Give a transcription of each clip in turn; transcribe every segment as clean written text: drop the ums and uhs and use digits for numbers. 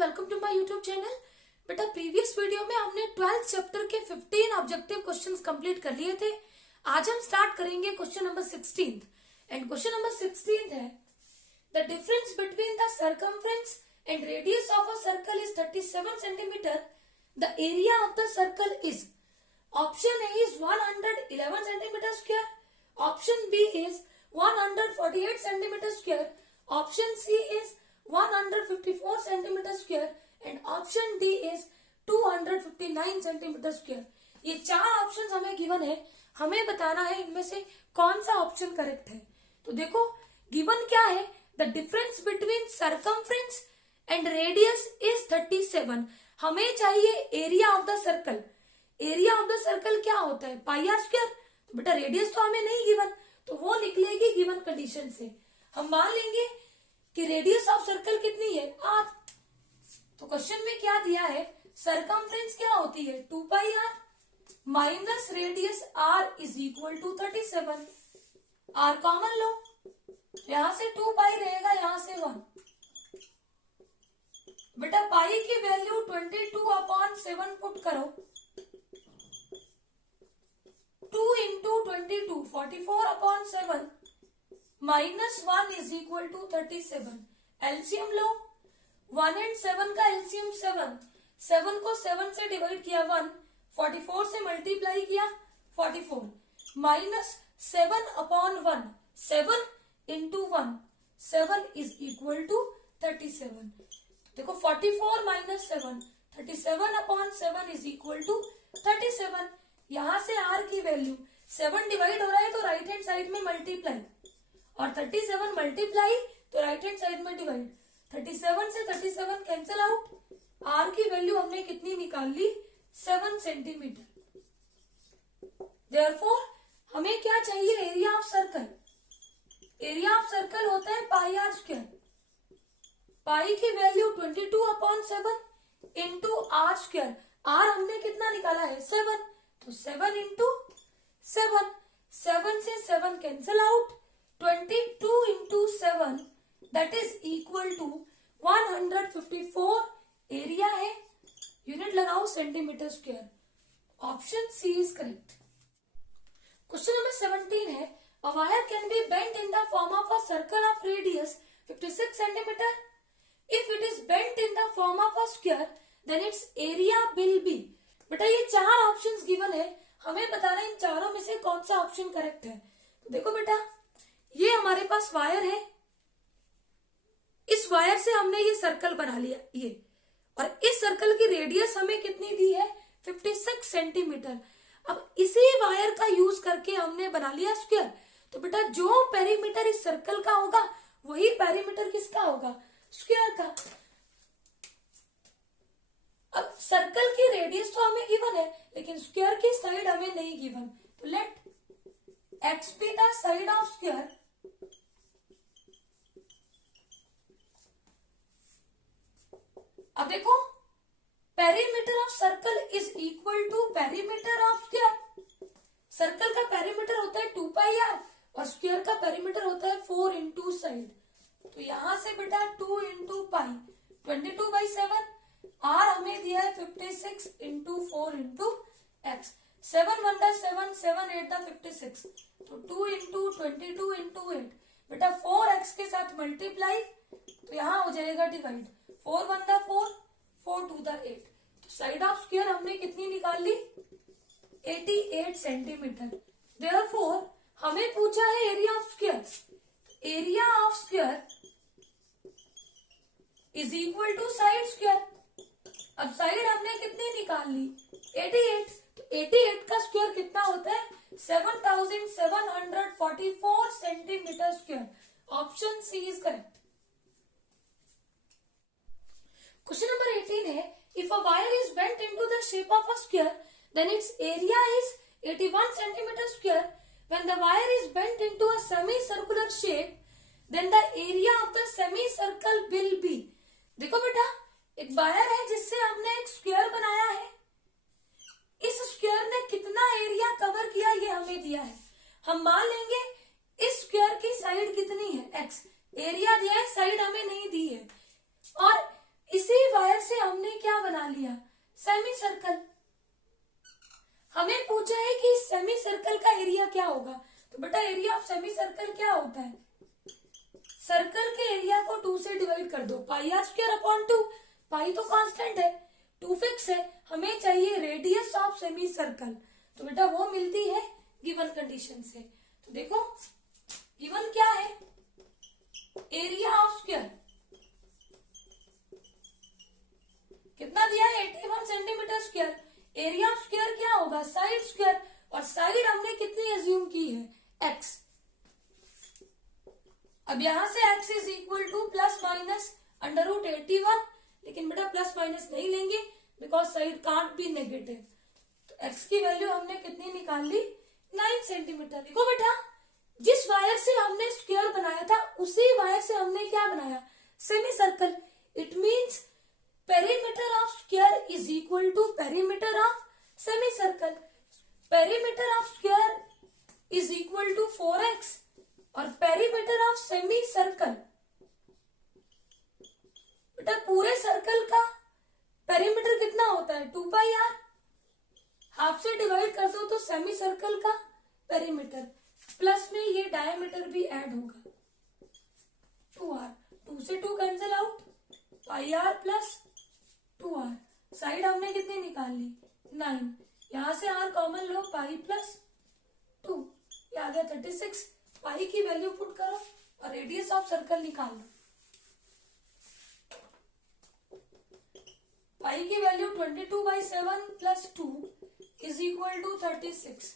Welcome to my YouTube channel. बेटा previous video में हमने 12th चैप्टर के 15 ऑब्जेक्टिव क्वेश्चंस कंप्लीट कर लिए थे। आज हम स्टार्ट करेंगे question number 16 and question number 16 है the difference between the circumference and radius of a circle is 37 centimetre. The area of the circle is option A is 111 centimetre square, option B is 148 centimetre square, option C is 154 centimetre square and option D is 259 centimetre square. ये चार options हमें given है, हमें बताना है इनमें से कौन सा ऑप्शन करेक्ट है। तो देखो गिवन क्या है, the difference between circumference and radius is 37। हमें चाहिए area of the circle. Area of the circle क्या होता है, पाई आर स्क्वायर। तो बेटा रेडियस तो हमें नहीं गिवन, तो वो निकलेगी गिवन कंडीशन से। हम मान लेंगे कि रेडियस ऑफ सर्कल कितनी है, आर। तो क्वेश्चन में क्या दिया है, सर्कमफ्रेंस क्या होती है 2 pi r minus radius r is equal to 37। R common लो, यहां से 2 पाई रहेगा, यहां से 1। बेटा पाई की वैल्यू 22/7 पुट करो, 2 into 22 44/7 minus 1 is equal to 37। LCM लो, 1 एंड 7 का एलसीएम 7, 7 को 7 से डिवाइड किया 1, 44 से मल्टीप्लाई किया 44 minus 7/1, 7 into 1, 7 is equal to 37। देखो 44 माइनस 7, 37/7 इज इक्वल टू 37। यहां से आर की वैल्यू 7 डिवाइड हो रहा है तो राइट हैंड साइड में मल्टीप्लाई, और 37 मल्टीप्लाई तो राइट हैंड साइड में डिवाइड। 37 से 37 कैंसिल आउट, आर की वैल्यू हमने कितनी निकाल ली, 7 सेंटीमीटर। देयरफॉर हमें क्या चाहिए, area of circle. Area of circle होता है पाई आर स्क्वायर। पाई की value 22/7 into R square. R हमने कितना निकाला है 7, तो 7 इंटू 7, 7 से 7 cancel out, 22 into 7 that is equal to 154। Area है, यूनिट लगाओ centimetre square. Option C is correct. Question number 17 है a wire can be bent in the form of a circle of radius 56 centimetre. If it is bent in the form of a square then its area will be. बेटा ये चार options given है, हमें बताना इन चारों में से कौन सा ऑप्शन करेक्ट है। तो देखो बेटा ये हमारे पास वायर है, इस वायर से हमने ये सर्कल बना लिया ये, और इस सर्कल की रेडियस हमें कितनी दी है 56 सेंटीमीटर। अब इसी वायर का यूज करके हमने बना लिया स्क्वायर। तो बेटा जो पेरीमीटर इस सर्कल का होगा वही पेरीमीटर किसका होगा, स्क्वायर का। अब सर्कल की रेडियस तो हमें गिवन है, लेकिन स्क्वायर की साइड हमें नहीं गिवन। तो let X be the side of square. अब देखो perimeter of circle is equal to perimeter of square. Circle का पेरीमीटर होता है 2 पाई आर और स्क्वायर का पेरीमीटर होता है 4 इंटू साइड। तो यहां से बेटा 2 इंटू पाई 22/7, आर हमें दिया है 56 इंटू 4 इंटू एक्स। 7 1 7, 7 8 56, तो 2 इंटू 22 इंटू 8। बेटा 4x के साथ मल्टीप्लाई तो यहाँ हो जाएगा डिवाइड, 4 1 4, 4 2 8। तो साइड ऑफ स्क्वायर हमने कितनी निकाल ली 88 सेंटीमीटर। देयरफॉर हमें पूछा है area of square. Area of square is equal to side square. अब साइड हमने कितनी निकाल ली 88, तो 88 का स्क्वायर कितना होता है 7744 centimetre square. Option C is correct. Question number 18 है if a wire is bent into the shape of a square then its area is 81 centimetre square. When the wire is bent into a semi circular shape then the area of the semi circle will be. देखो बेटा एक wire है जिससे हमने एक square बनाया है, इस स्क्वायर ने कितना एरिया कवर किया ये हमें दिया है। हम मान लेंगे इस स्क्वायर की साइड कितनी है x, एरिया दिया है, साइड हमें नहीं दी है, और इसी वायर बना लिया सेमी सर्कल। हमें पूछा है कि सेमी सर्कल का एरिया क्या होगा, तो बेटा एरिया ऑफ सेमी सर्कल क्या होता है, सर्कल के एरिया को 2 से डिवाइड कर दो, पाई आर स्क्वायर अपॉन 2। पाई तो कांस्टेंट है, 2 फिक्स है, हमें चाहिए रेडियस ऑफ सेमी सर्कल, तो बेटा वो मिलती है गिवन कंडीशन से। तो देखो गिवन क्या है, एरिया ऑफ स्क्वायर कितना दिया है 81 centimetre square. Area of square क्या होगा, साइड स्क्वायर, और साइड हमने कितनी एज्यूम की है, x। अब यहां से x is equal to plus minus under root 81, लेकिन बेटा प्लस माइनस नहीं लेंगे because side can't be negative. तो x की वैल्यू हमने कितनी निकाल ली, 9 सेंटीमीटर। देखो बेटा जिस वायर से हमने स्क्वायर बनाया था उसी वायर से हमने क्या बनाया, semi circle. It means perimeter of square is equal to perimeter of semi circle. Perimeter of square is equal to 4x और पेरीमीटर ऑफ सेमी सर्कल, बेटा पूरे सर्कल का पेरीमीटर कितना होता है, 2 पाई आर। हाफ से डिवाइड कर दो तो सेमी सर्कल का पेरीमीटर, प्लस में ये डायमीटर भी ऐड होगा 2r। 2 से 2 cancel out, pi R plus 2r। Side हमने कितनी निकाल ली, 9। यहां से r कॉमन लो, पाई प्लस 2, ये आ गया 36। पाई की वैल्यू पुट करो और रेडियस ऑफ सर्कल निकाल लो। पाई की value 22/7 plus 2 is equal to 36।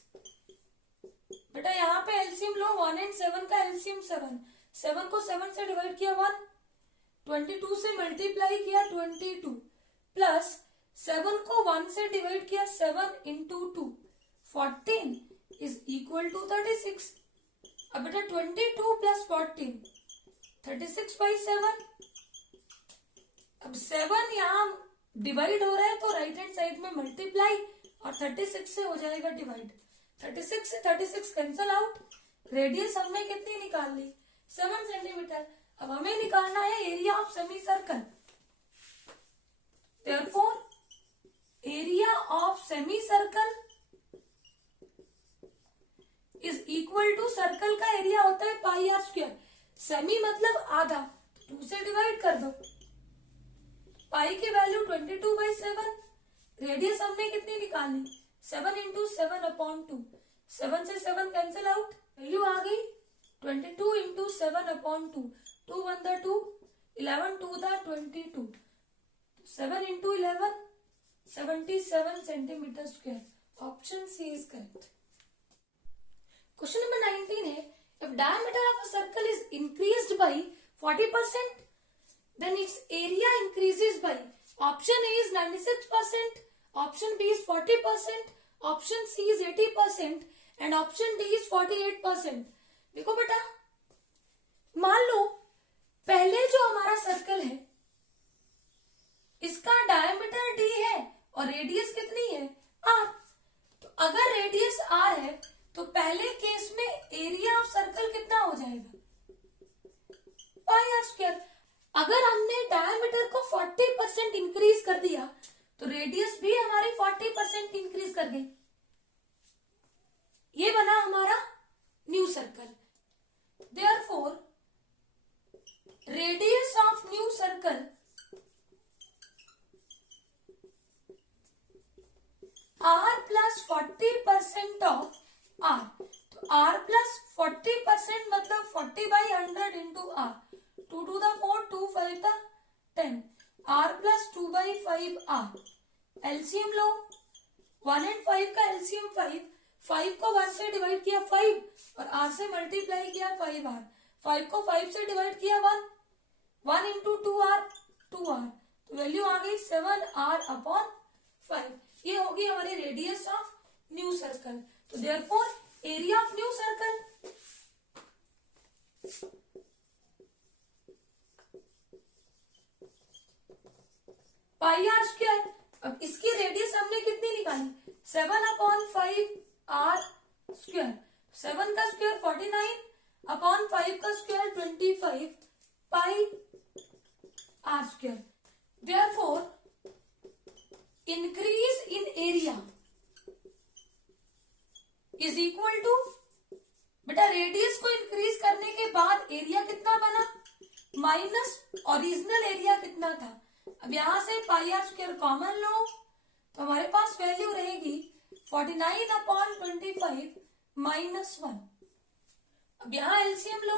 बेटा यहाँ पे एलसीएम लो, 1 और 7 का एलसीएम 7। 7 को 7 से डिवाइड किया 1, 22 से मल्टीप्लाई किया 22, प्लस 7 को 1 से डिवाइड किया 7 इंटू 2, 14 इज इक्वल टू 36। अब बेटा 22 प्लस 14 36/7। अब 7 यहाँ डिवाइड हो रहा है तो राइट हैंड साइड में मल्टीप्लाई और 36 से हो जाएगा डिवाइड। 36 से 36 कैंसल आउट। रेडियस हमने कितनी निकाल ली, 7 सेंटीमीटर। अब हमें निकालना है area of semi circle. Therefore area of semi circle is equal to, circle का एरिया होता है पाई आर स्क्वायर, सेमी मतलब आधा, 2 से डिवाइड कर दो। पाई की वैल्यू 22/7, रेडियस हमने कितनी निकाली, 7 इंटू 7 अपॉन 2। 7 से 7 कैंसिल आउट, वैल्यू आ गई 22 इंटू 7 अपॉन 2। 2 1 द 2, 11 2 द 22, 7 into 11 77 centimetre square. Option C is correct. Question number 19 है, if diameter of a circle is increased by 40%, then its area increases by, option A is 96%, option B is 40%, option C is 80% and option D is 48%। देखो बेटा मान लो पहले जो हमारा circle है इसका diameter D है और रेडियस कितनी है R। तो अगर रेडियस R है तो पहले केस में एरिया ऑफ सर्कल कितना हो जाएगा, पाई आर स्क्वायर। अगर हमने डायमीटर को 40% इंक्रीज कर दिया तो रेडियस भी हमारी 40% इंक्रीज कर गई। ये बना हमारा new circle. Therefore radius of new circle R plus 40% of R। तो R प्लस 40% मतलब 40/100 into R। 2 to the 4, 2 5 the 10, R plus 2/5 R। LCM लो, 1 और 5 का एलसीएम 5, 5 को 1 से डिवाइड किया 5 और R से मल्टीप्लाई किया 5R। 5 को 5 से डिवाइड किया 1, 1 इंटू 2R 2R, तो वैल्यू आ गई 7R अपॉन 5। ये होगी हमारी रेडियस ऑफ न्यू सर्कल। तो therefore area of new circle pi are square. अब इसकी रेडियस हमने कितनी निकाली, 7/5 R स्क्वायर। 7 का स्क्वायर 49 अपॉन 5 का square 25 pi R square. Therefore increase in area is equal to, बेटा रेडियस को इंक्रीज करने के बाद एरिया कितना बना, माइनस ओरिजिनल एरिया कितना था। अब यहां से पाई आर स्क्वायर कॉमन लो तो हमारे पास वैल्यू रहेगी 49/25 माइनस 1। अब यहां एलसीएम लो,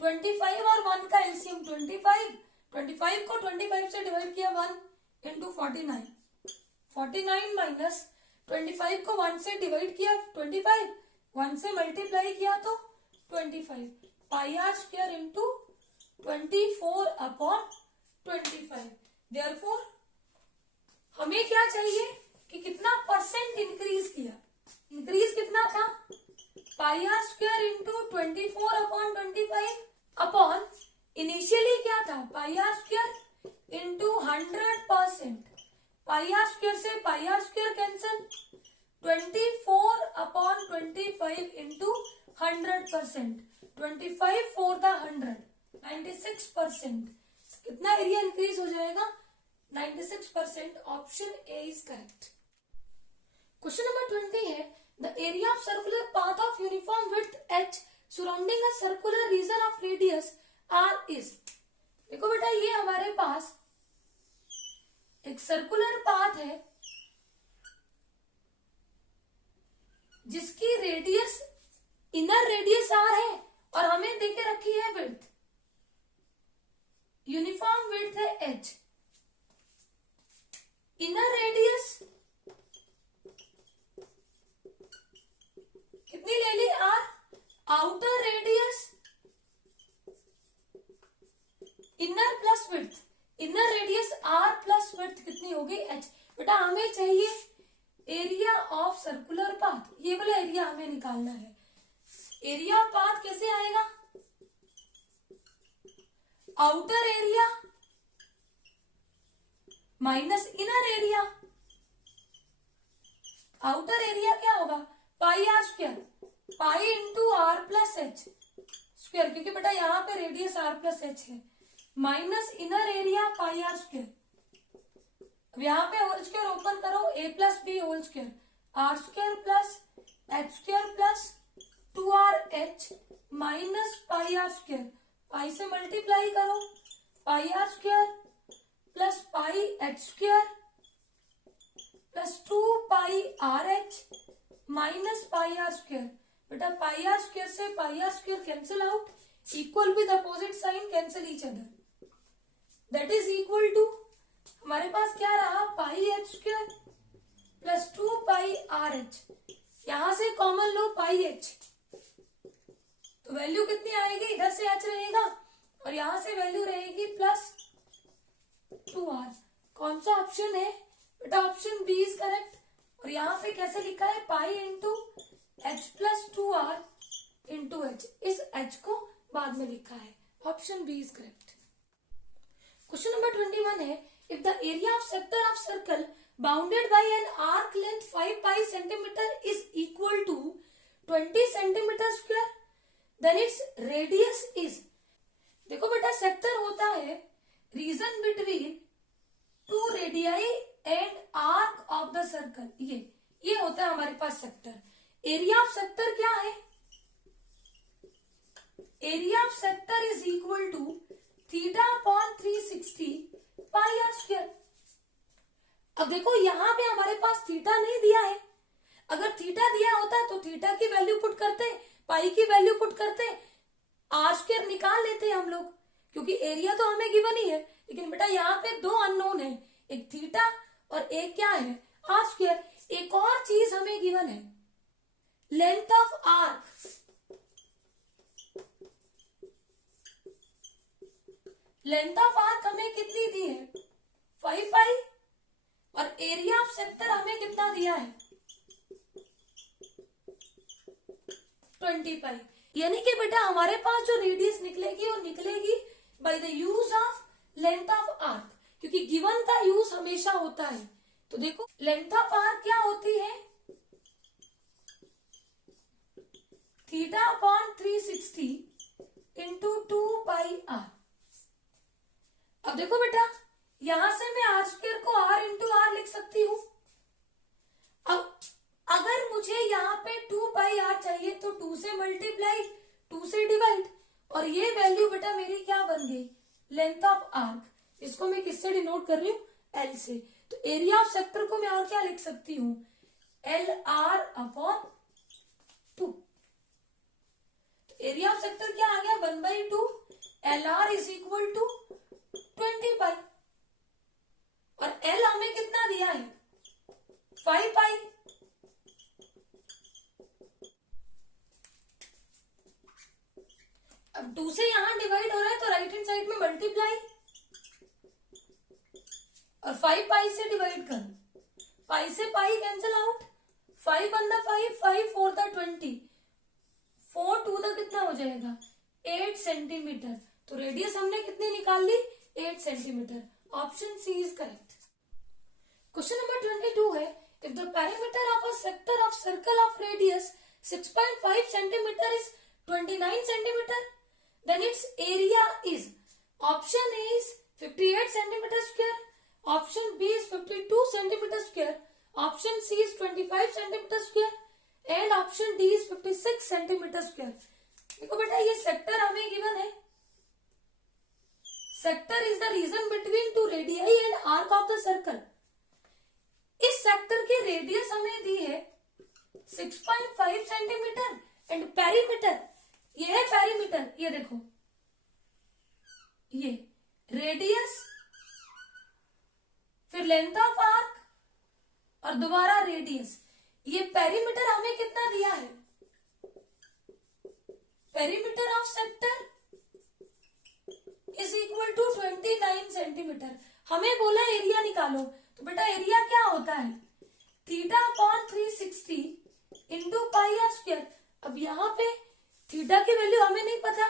25 और 1 का एलसीएम 25 को 25 से डिवाइड किया 1 इंटू 49 माइनस 25 को 1 से डिवाइड किया 25, 1 से मल्टीप्लाई किया तो 25 पाई आर स्क्वायर इंटू 24/25। देयरफॉर हमें क्या चाहिए कि कितना परसेंट इंक्रीज किया, इंक्रीज कितना था, pi are square into 24/25 upon initially क्या था, pi are square into 100%। Pi are square से pi are square cancel, 24/25 into 100%, 25 for the 100, 96%। कितना एरिया इंक्रीज हो जाएगा, 96%। Option A is correct. Question number 20 है the area of circular path of uniform width h surrounding a circular region of radius r is. देखो बेटा ये हमारे पास एक circular path है जिसकी रेडियस, इनर रेडियस r है और हमें देके रखी है विड्थ, यूनिफॉर्म विड्थ है h, इनर रेडियस कितनी ले ली r, outer radius inner plus width, inner radius r plus width कितनी होगी h। बेटा हमें चाहिए एरिया ऑफ सर्कुलर पाथ, ये वाला एरिया हमें निकालना है। एरिया ऑफ पाथ कैसे आएगा, outer area minus inner area, outer area क्या होगा, pi are square, pi into r plus h square, क्योंकि बेटा यहाँ पे रेडियस आर प्लस एच है, minus inner area pi are square. अब यहाँ पे होल स्क्वायर ओपन करो, a plus b whole square, r square plus h square plus 2rh minus pi are square, pi से मल्टीप्लाई करो, pi are square plus pi h square plus 2 pi r h minus pi are square. बेटा pi are square से pi are square cancel out, equal with opposite sign cancel each other, that is equal to हमारे पास क्या रहा, pi h square plus 2 pi r h, यहां से common लो pi h, तो वैल्यू कितनी आएगी, इधर से एच रहेगा और यहां से वैल्यू रहेगी प्लस 2r। कौन सा ऑप्शन है, बेटा ऑप्शन बी इज करेक्ट। और यहाँ पे कैसे लिखा है, pi into H plus 2r into H, इस एच को बाद में लिखा है, option B is correct. Question number 21 है if the area of sector of circle bounded by an arc length 5 pi centimetre is equal to 20 centimetre square then its radius is. देखो बेटा sector होता है region between two radii and arc of the circle, ये होता है हमारे पास sector. Area of sector क्या है, area of sector is equal to θ/360 pi are square. अब देखो यहां पे हमारे पास थीटा नहीं दिया है, अगर थीटा दिया होता तो थीटा की वैल्यू पुट करते, पाई की वैल्यू पुट करते, आर स्क्वायर निकाल लेते हम लोग, क्योंकि एरिया तो हमें गिवन ही है। लेकिन बेटा यहाँ पे दो अननोन है, एक थीटा और एक क्या है, आर स्क्वायर। एक और चीज हमें गिवन है, length of arc, length of arc हमें कितनी दी है, 5 पाई, और एरिया ऑफ सेक्टर हमें कितना दिया है, 20 पाई। यानी कि बेटा हमारे पास जो रेडियस निकलेगी वो निकलेगी by the use of length of arc, क्योंकि गिवन का यूज हमेशा होता है। तो देखो लेंथ ऑफ आर्क क्या होती है, θ/360 इंटू 2 पाई आर। अब देखो बेटा यहां से मैं आर स्क्वायर को आर इंटू आर लिख सकती हूं। अब अगर मुझे यहाँ पे 2 पाई आर चाहिए तो 2 से मल्टीप्लाई, 2 से डिवाइड, और ये वैल्यू बेटा मेरी क्या बन गई, लेंथ ऑफ आर्क। इसको मैं किससे डिनोट कर रही हूँ, एल से। तो एरिया ऑफ सेक्टर को मैं और क्या लिख सकती हूँ, एल आर अपॉन 2। तो एरिया ऑफ सेक्टर क्या आ गया, 1/2 L R is equal to 20 pi, और एल हमें कितना दिया है, 5 पाई। अब 2 से यहां डिवाइड हो रहा है तो राइट हैंड साइड में मल्टीप्लाई, और 5 पाई से डिवाइड कर, पाई से पाई कैंसिल आउट, 5 1 5, 5 4 20, 4 2 कितना हो जाएगा, 8 सेंटीमीटर। तो रेडियस हमने कितनी निकाल ली, 8 centimetre. Option C is correct. Question number 22 है, if the perimeter of a sector of circle of radius 6.5 centimetre is 29 centimetre, then its area is, option A is 58 centimeter square, option B is 52 centimeter square, option C is 25 centimeter square, and option D is 56 centimeter square। देखो बेटा ये sector हमें given है, sector is the reason between two radii and arc of the circle. इस sector की radius हमें दी है 6.5 centimetre and perimeter, ये है पेरीमीटर, ये देखो ये रेडियस, फिर लेंथ ऑफ आर्क और दोबारा रेडियस। ये पेरीमीटर हमें कितना दिया है, perimeter of sector is equal to 29 centimetre. हमें बोला एरिया निकालो, तो बेटा एरिया क्या होता है, theta upon 360 into pi are square. अब यहाँ पे थीटा की वैल्यू हमें नहीं पता,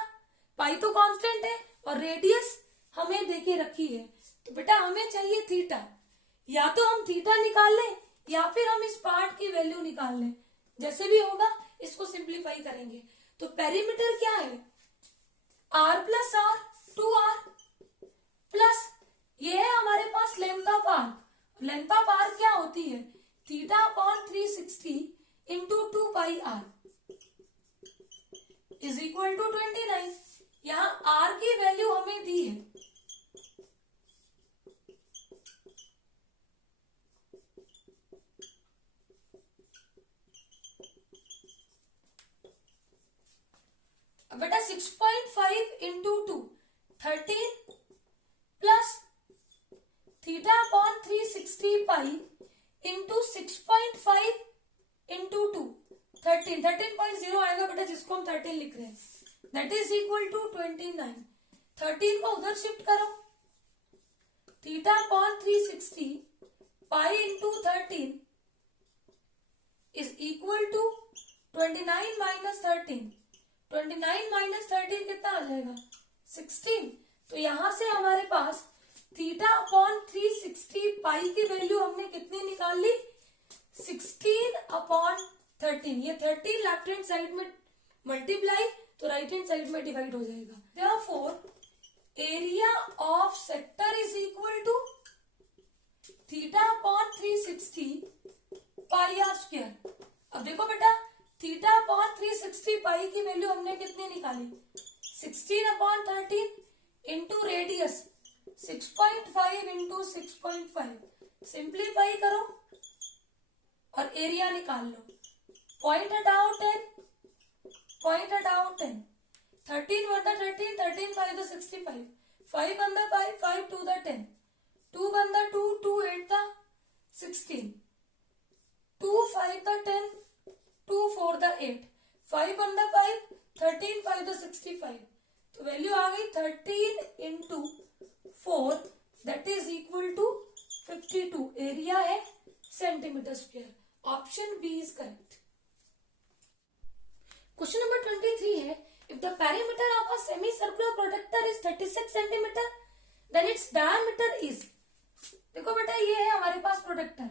पाई तो कांस्टेंट है और रेडियस हमें देके रखी है, तो बेटा हमें चाहिए थीटा। या तो हम थीटा निकाल लें या फिर हम इस पार्ट की वैल्यू निकाल लें, जैसे भी होगा इसको सिंप्लीफाई करेंगे। तो पेरीमीटर क्या है, are plus are, 2r plus ये है हमारे पास length of arc. Length of arc क्या होती है, theta upon 360 into 2 pi r is equal to 29। यहाँ आर की वैल्यू हमें दी है, अब बेटा 6.5 into 2 13 plus theta upon 360 pi into 6.5 into 2 13, 13.0 आएगा बेटा, जिसको हम 13 लिख रहे हैं, दैट इज इक्वल टू 29। 13 को उधर शिफ्ट करो, theta upon 360 pi into 13 is equal to 29 minus 13। 29 minus 13 कितना आ जाएगा, 16। तो यहां से हमारे पास थीटा अपॉन 360 पाई की वैल्यू हमने कितनी निकाल ली, 16 अपॉन 13। ये 13 लेफ्ट हैंड साइड में मल्टीप्लाई तो राइट हैंड साइड में डिवाइड हो जाएगा। Therefore area of sector is equal to theta upon 360 pi are square. अब देखो बेटा थीटा अपॉन 360 पाई की वैल्यू हमने कितनी निकाली, 16 upon 13 into radius 6.5 into 6.5। Simplify करो और एरिया निकाल लो। पॉइंट हटाओ 10, पॉइंट हटाओ 10, 13 1 13, 13 5 65, 5 1 5, 5 2 10, 2 1 2, 2 8 16, 2 5 10, 2 4 8, 5 1 5, 13 5 65। तो वैल्यू आ गई 13 into 4, that is equal to 52। Area है centimetre square. Option B is correct. Question number 23 है, if the perimeter of a semi circular protector is 36 centimetre then its diameter is. देखो बेटा ये है हमारे पास प्रोटेक्टर,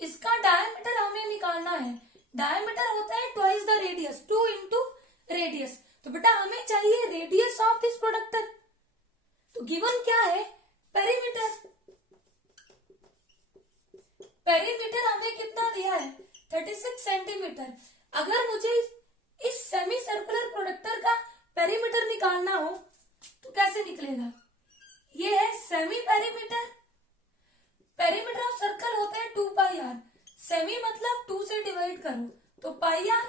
इसका डायमीटर हमें निकालना है। डायमीटर होता है twice the radius, 2 into radius. तो बेटा हमें चाहिए रेडियस ऑफ दिस प्रोडक्टर। तो गिवन क्या है, पेरीमीटर। पेरीमीटर हमें कितना दिया है, 36 सेंटीमीटर। अगर मुझे इस सेमी सर्कुलर प्रोडक्टर का पेरीमीटर निकालना हो तो कैसे निकलेगा, ये है semi perimeter. Perimeter of circle होता है 2 पाई आर, सेमी मतलब 2 से डिवाइड करो तो पाई आर,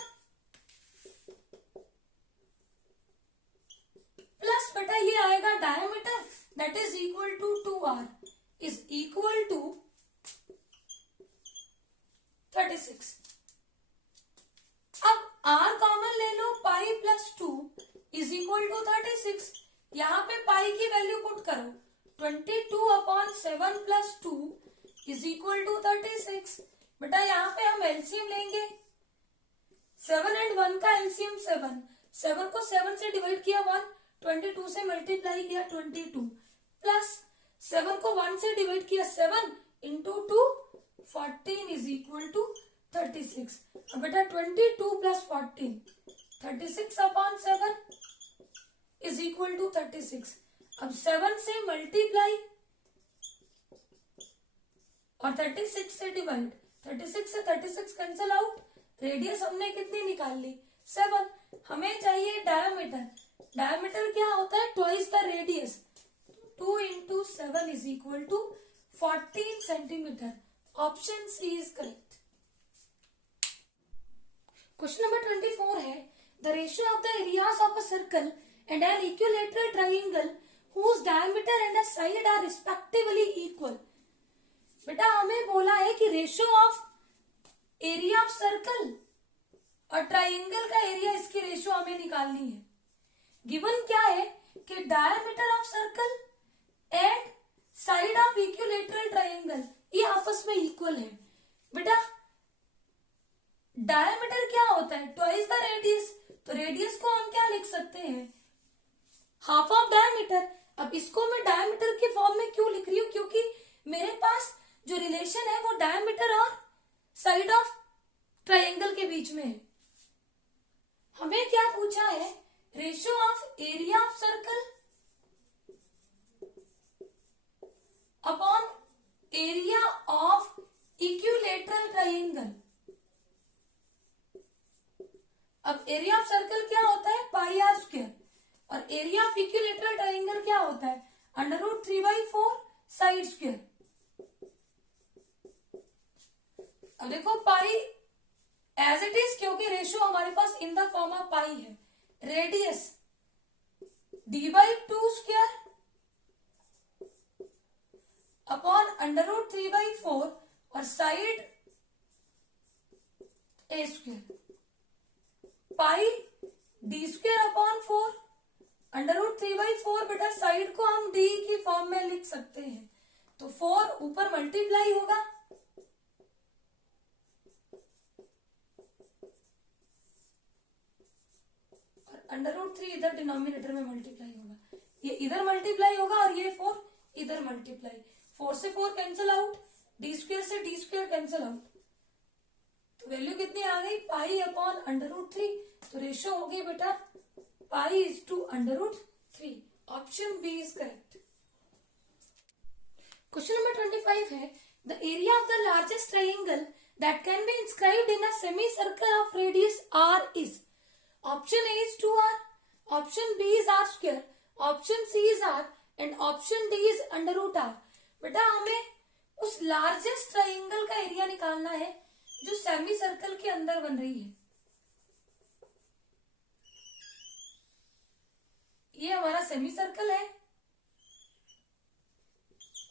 प्लस बेटा ये आएगा diameter, that is equal to 2r is equal to 36। अब r कॉमन ले लो, pi plus 2 is equal to 36। यहाँ पे पाई की वैल्यू पुट करो, 22/7 प्लस 2 इज इक्वल टू 36। बेटा यहाँ पे हम एलसीएम लेंगे, 7 एंड 1 का एलसीएम 7, 7 को 7 से डिवाइड किया 1, 22 से मल्टीप्लाई किया 22, प्लस 7 को 1 से डिवाइड किया 7 इंटू 2 14 इज इक्वल टू 36। अब बेटा 22 प्लस 14 36/7 इज इक्वल टू 36। अब 7 से मल्टीप्लाई और 36 से डिवाइड, 36 से 36 कैंसिल आउट, रेडियस हमने कितनी निकाल ली, 7। हमें चाहिए डायमीटर। डायमीटर क्या होता है, twice the radius, 2 into 7 is equal to 14 centimetre. Option C is correct. Question number 24 है, the ratio of the areas of a circle and an equilateral triangle whose diameter and a side are respectively equal। बेटा हमें बोला है कि ratio of area of circle और triangle का area, इसकी ratio हमें निकालनी है। गिवन क्या है कि diameter of circle and side of equilateral triangle ये आपस में इक्वल है। बेटा डायमीटर क्या होता है, ट्वाइस द रेडियस। तो रेडियस को हम क्या लिख सकते हैं, हाफ ऑफ डायमीटर। अब इसको मैं डायमीटर के फॉर्म में क्यों लिख रही हूं, क्योंकि मेरे पास जो रिलेशन है वो डायमीटर और साइड ऑफ ट्राइंगल के बीच में है। हमें क्या पूछा है, ratio of area of circle upon area of equilateral triangle. अब एरिया ऑफ सर्कल क्या होता है, पाई आर स्क्वायर, और एरिया ऑफ इक्विलैटरल ट्राइंगल क्या होता है, √3/4 साइड स्क्वायर। अब देखो पाई एज इट इज, क्योंकि रेशियो हमारे पास इन द फॉर्म ऑफ पाई है। रेडियस d/2 स्क्वायर अपॉन √3/4 और side a square, pi d square upon 4 √3/4। बेटा साइड को हम d की फॉर्म में लिख सकते हैं, तो 4 ऊपर मल्टीप्लाई होगा और √3 इधर डिनोमिनेटर में मल्टीप्लाई होगा, ये इधर मल्टीप्लाई होगा और ये 4 इधर मल्टीप्लाई, 4 से 4 कैंसिल आउट, d स्क्वायर से d स्क्वायर कैंसिल आउट, तो वैल्यू कितनी आ गई, पाई अपॉन √3। तो रेशियो हो गई बेटा pi is to √3। Option B is correct. Question number 25 है, the area of the largest triangle that can be inscribed in a semi circle of radius r is. Option A is 2r, option B is r square, option C is r and option D is √r। बेटा हमें उस largest triangle का area निकालना है जो semi circle के अंदर बन रही है। ये हमारा सेमी सर्कल है,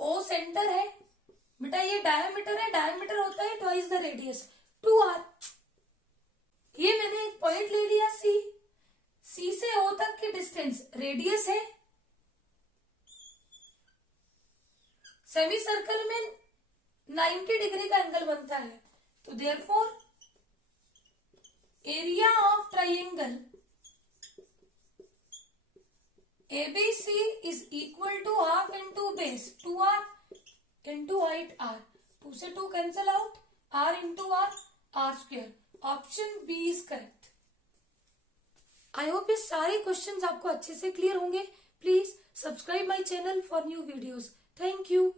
ओ सेंटर है। बेटा ये डायमीटर है, डायमीटर होता है ट्वाइस द रेडियस 2r। ये मैंने एक पॉइंट ले लिया सी, सी से ओ तक की डिस्टेंस रेडियस है। सेमी सर्कल में 90 डिग्री का एंगल बनता है, तो therefore area of triangle ABC is equal to half into base 2r into height r, 2 से 2 cancel out, r into r, r square. Option B is correct. I hope ये सारे questions आपको अच्छे से क्लियर होंगे। Please subscribe my channel for new videos. Thank you.